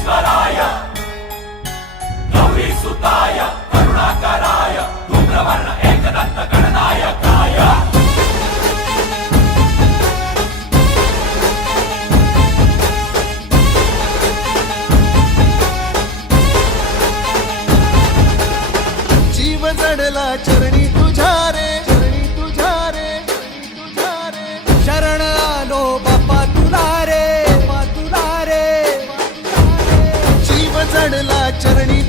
विघ्नेश्वराय गौरी सुताय करुणाकराय धूम्रवर्ण एकदंत गणनायकाय जीव जडला चरणी तुझ्या रे शरण आलो बापा तुला रे जीव जडला चरणी